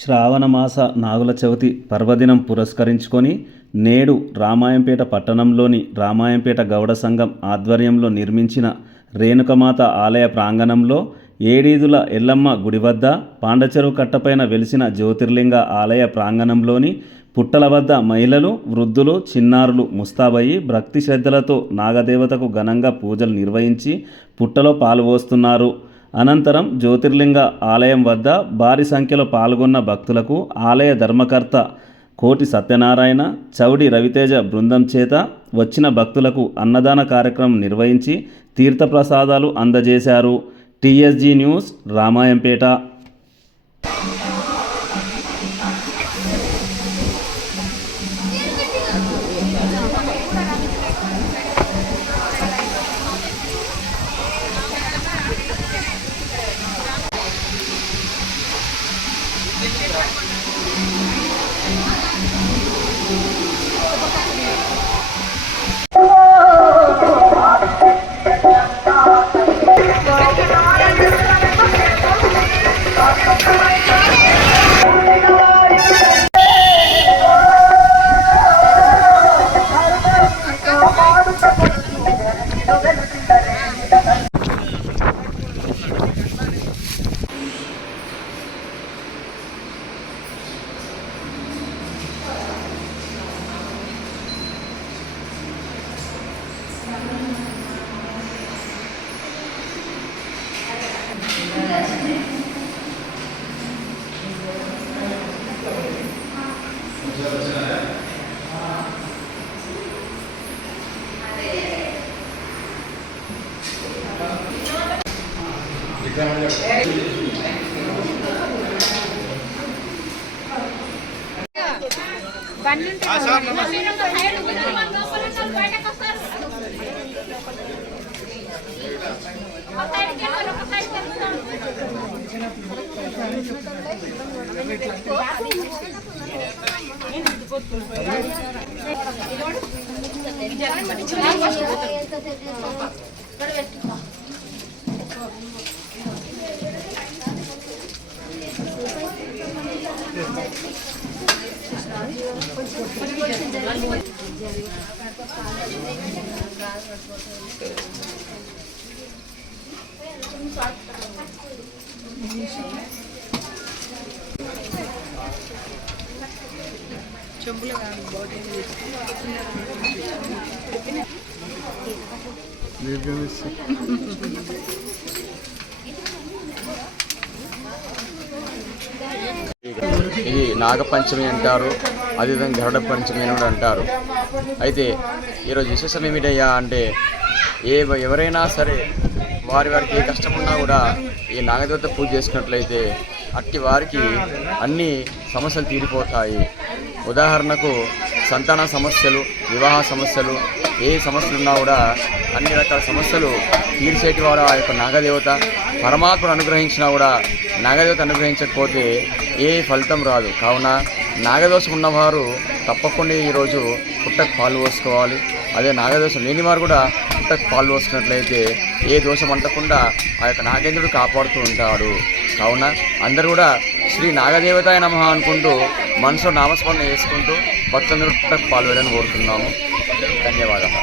శ్రావణమాస నాగుల చవితి పర్వదినం పురస్కరించుకొని నేడు రామాయంపేట పట్టణంలోని రామాయంపేట గౌడ సంఘం ఆధ్వర్యంలో నిర్మించిన రేణుకమాత ఆలయ ప్రాంగణంలో ఏడీదుల ఎల్లమ్మ గుడి వద్ద పాండచెరువు కట్టపైన వెలిసిన జ్యోతిర్లింగ ఆలయ ప్రాంగణంలోని పుట్టల వద్ద మహిళలు, వృద్ధులు, చిన్నారులు ముస్తాబయ్యి భక్తి శ్రద్ధలతో నాగదేవతకు ఘనంగా పూజలు నిర్వహించి పుట్టలో పాల్గొస్తున్నారు. అనంతరం జ్యోతిర్లింగ ఆలయం వద్ద భారీ సంఖ్యలో పాల్గొన్న భక్తులకు ఆలయ ధర్మకర్త కోటి సత్యనారాయణ, చౌడి రవితేజ బృందం చేత వచ్చిన భక్తులకు అన్నదాన కార్యక్రమం నిర్వహించి తీర్థప్రసాదాలు అందజేశారు. TSG news, Ramayampet. ఇది నాగపంచమి అంటారు, అదేవిధంగా గరుడ పంచమి అని కూడా అంటారు. అయితే ఈరోజు విశేషం ఏమిటయ్యా అంటే ఎవరైనా సరే వారికి ఏ కష్టం ఉన్నా కూడా ఈ నాగదేవత పూజ చేసుకున్నట్లయితే అట్టి వారికి అన్ని సమస్యలు తీరిపోతాయి. ఉదాహరణకు సంతాన సమస్యలు, వివాహ సమస్యలు, ఏ సమస్యలు ఉన్నా కూడా అన్ని రకాల సమస్యలు తీర్చేటి వాడు ఆ యొక్క నాగదేవత. పరమాత్మను అనుగ్రహించినా కూడా నాగదేవత అనుగ్రహించకపోతే ఏ ఫలితం రాదు. కావున నాగదోషం ఉన్నవారు తప్పకుండా ఈరోజు పుట్టకు పాలు పోసుకోవాలి. అదే నాగదోషం లేని వారు కూడా పుట్టకు పాలు పోసుకున్నట్లయితే ఏ దోషం అంటకుండా ఆ యొక్క నాగేంద్రుడు కాపాడుతూ ఉంటాడు. కావున అందరూ కూడా శ్రీ నాగదేవతాయ నమః అనుకుంటూ మనసులో నామస్మరణ చేసుకుంటూ భక్తులందరూ పుట్టకు పాల్గొనాలని కోరుతున్నాము. ధన్యవాదాలు.